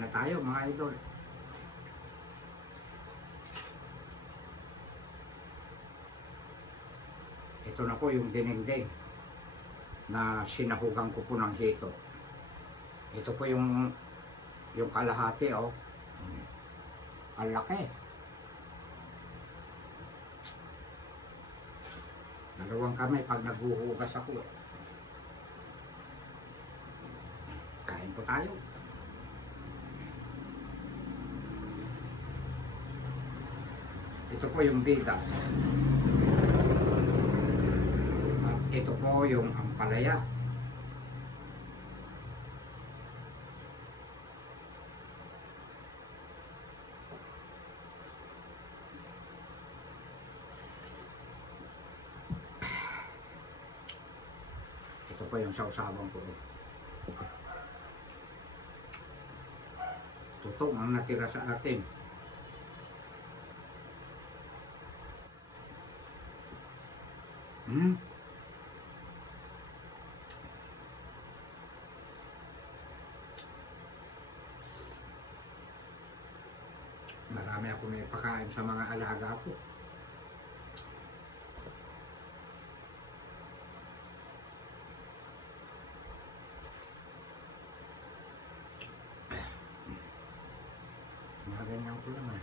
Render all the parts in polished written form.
Kain na tayo mga idol. Ito na po yung dinengdeng na sinahugan ko po ng hito. Ito po yung kalahati, oh. Ang laki. Dalawang kamay pag naghuhugas ako. Kain po tayo. Ito po yung bida. At ito po yung ampalaya. Ito po yung sausawan ko. Tutong ang natira sa atin. Marami ako may pakain sa mga alaga ko. Mga ganyan ko naman.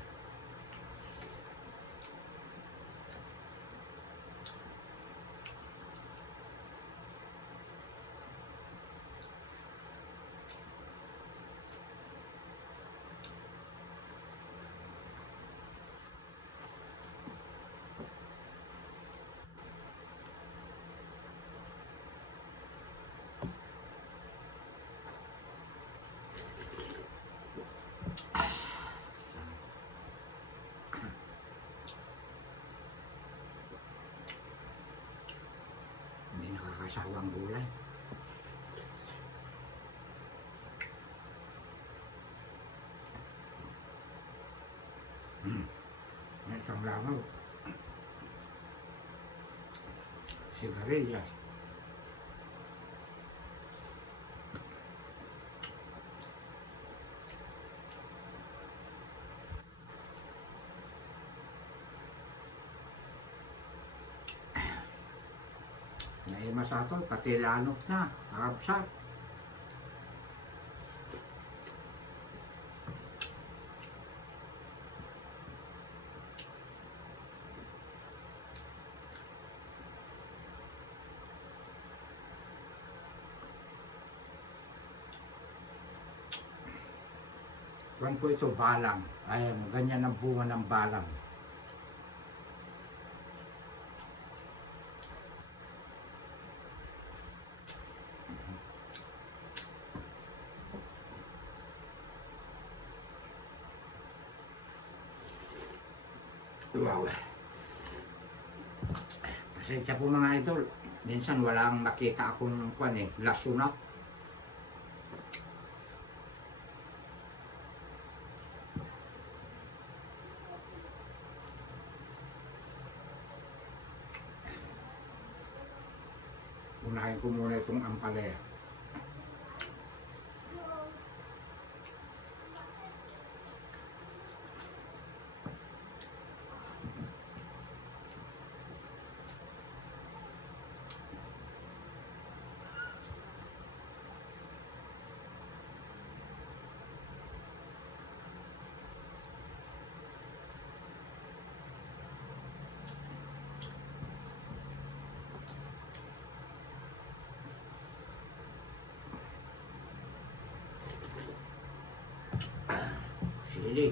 Hindi nakakasawang gulay. May isang langaw. Sigarilyas. Naimas ato, pati lanok na, kakabsat. Kuwan po ito, balang. Ayan, ganyan ang bunga ng balang. Wow. Pasensya po mga idol. Minsan walang nakita akong kuwan laso na. Unahin ko muna itong ampalaya. Sili.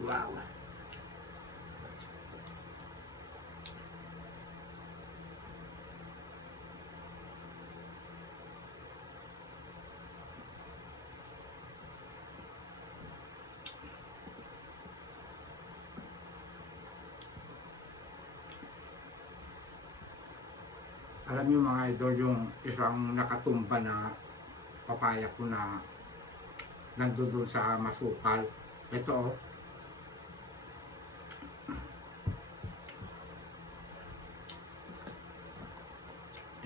Wow. Alam niyo mga idol, yung isang nakatumba na papaya ko na nandoon sa masukal. Ito, oh.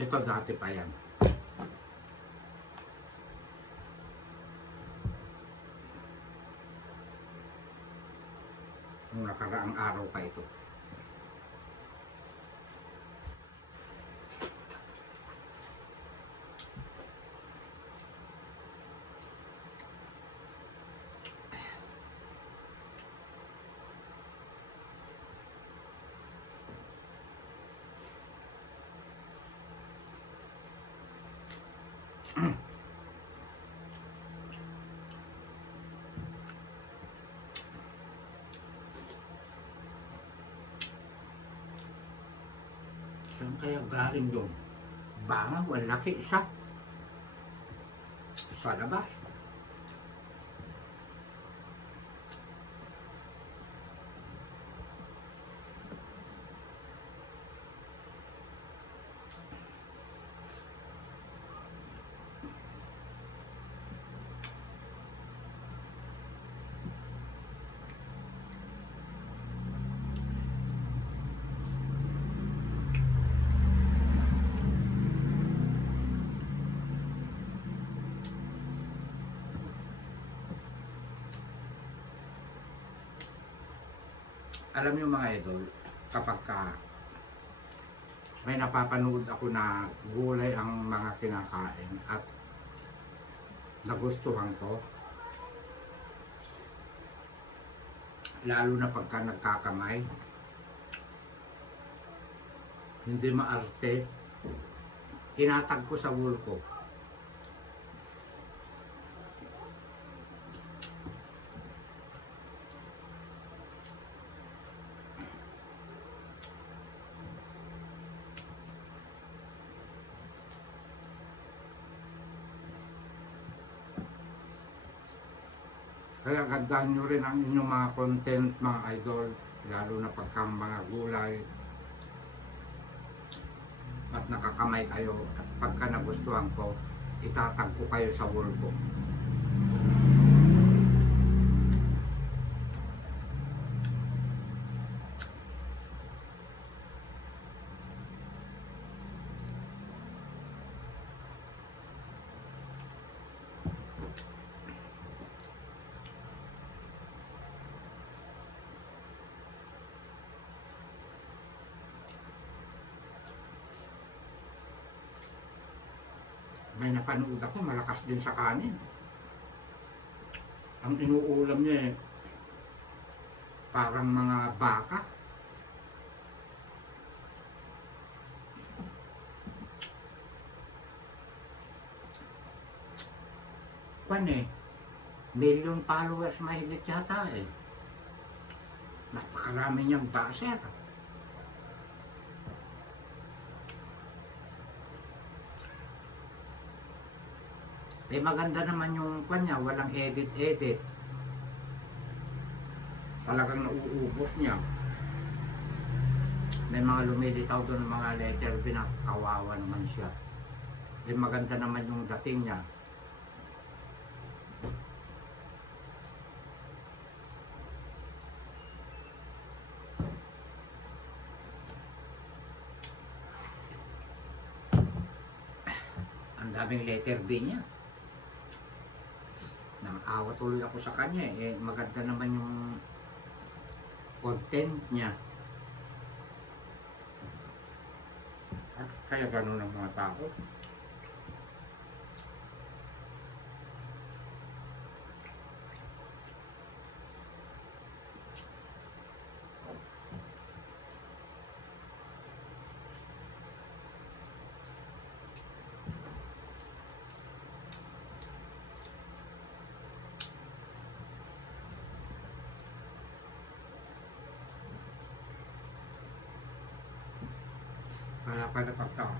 Ito dati pa yan. Nung nakaraang araw pa ito. Saan kaya galing yun? Bangaw, ang laki isa. Sa labas. Alam niyo mga idol, kapag may napapanood ako na gulay ang mga kinakain at nagustuhan ko, lalo na pagka nagkakamay, hindi maarte, tinatag ko sa wall ko. Kaya gandahan nyo rin ang inyong mga content mga idol, lalo na pagkang mga gulay at nakakamay kayo at pagka nagustuhan ko, itatag ko kayo sa wall ko. May napanood ako, malakas din sa kanin. Ang inuulam niya parang mga baka. Million followers mahigit yata Napakarami niyang baser. Maganda naman yung kanya, walang edit. Talagang nauubos niya. May mga lumilitaw doon ng mga letter B na kawawa naman siya. Maganda naman yung dating niya. Ang daming letter B niya. Naawa tuloy ako sa kanya maganda naman yung content niya. Kaya gano'n ang mga tao. Kaya pala pagka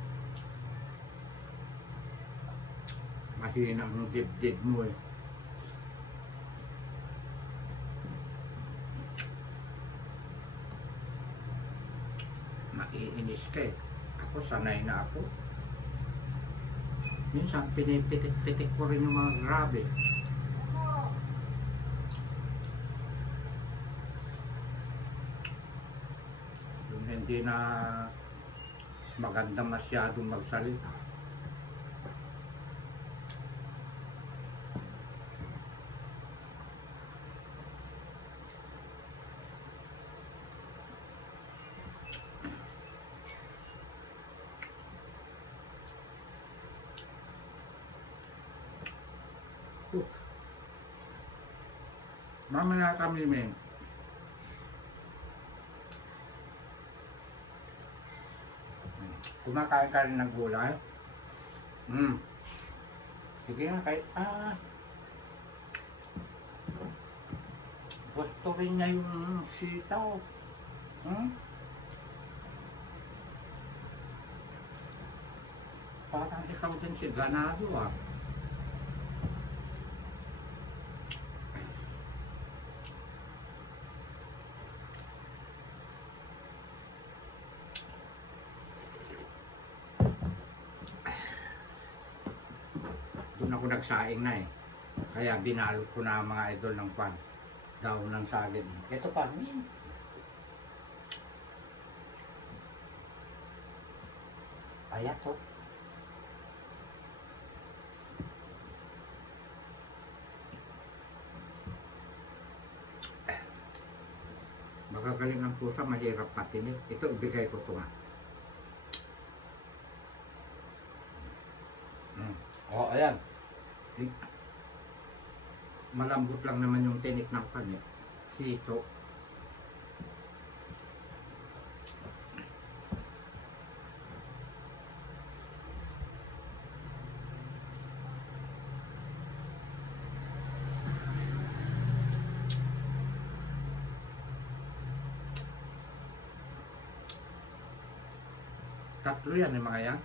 mahina ang dibdib mo maiinis ka Ako sanay na ako. Minsan pinipitik-pitik ko rin yung mga grabe. Yung hindi na maganda masyadong magsalita. Mamaya kami, men. Kumakain ka rin ng gulay? Sige nga, kahit gusto rin niya yung sitaw. Parang ikaw din si ganado ah. Doon ako nagsaing na eh. Kaya binalot ko na ang mga idol ng pan. Daw ng saging. Ito pa, Ayan to. Magagaling ang pusa, mahirap patinig. Ito, ibigay ko ito nga. Ayan. Malambot lang naman yung tinik ng pan eh. Sito. Tatlo yan yung mga yan.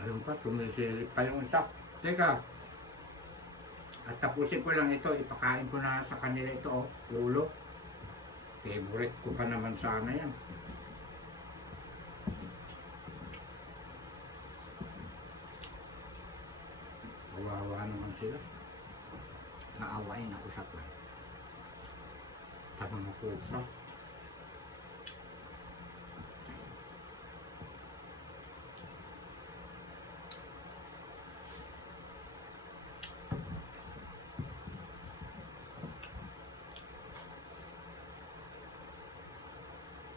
Ayun pa, tumisilip pa yung isa. Teka, at tapusin ko lang ito, ipakain ko na sa kanila ito, oh, lulo. Favorite ko pa naman sana yan. Kawawa naman sila. Naawain ako sa plan. Tama mo ko sa.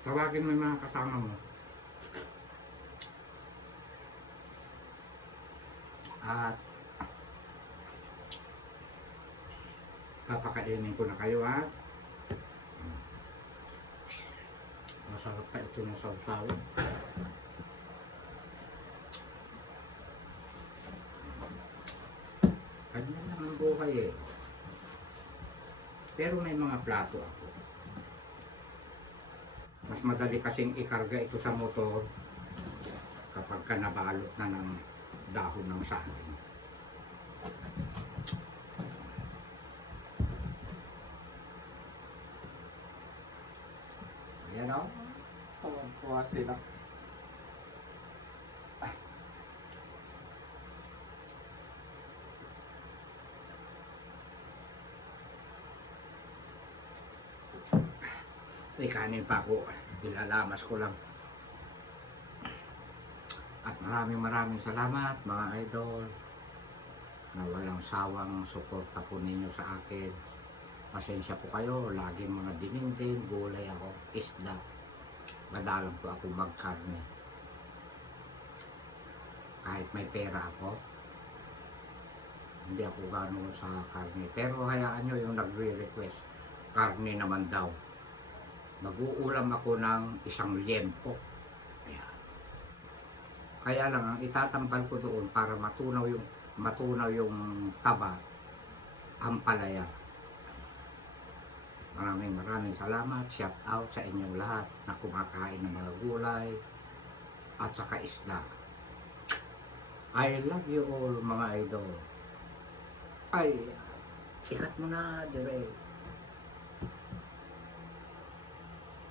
Tawagin mo yung mga kasama mo. At papakainin ko na kayo ha. Masarap pa ito ng sausawan. Kanya lang ang buhay eh. Pero may mga plato ako. Mas madali kasing ikarga ito sa motor kapag ka nabalot na ng dahon ng saging. Ayan o. Tuwan-tuwa sila. May kanin pa ako, bilalamas ko lang. At maraming salamat mga idol na walang sawang suporta po ninyo sa akin. Pasensya po kayo, laging mga dinindin, gulay ako, isda. Madalang po ako magkarne. Kahit may pera ako, hindi ako gano'n sa karne. Pero hayaan nyo yung nagre-request, karne naman daw. Mag-uulam ako ng 1 liempo. Ayan. Kaya lang, ang itatambal ko doon para matunaw yung matunaw yung taba, ang palaya. Maraming salamat. Shout out sa inyong lahat na kumakain ng mga gulay at saka isda. I love you all mga idol. Ay, ikat mo na, dire.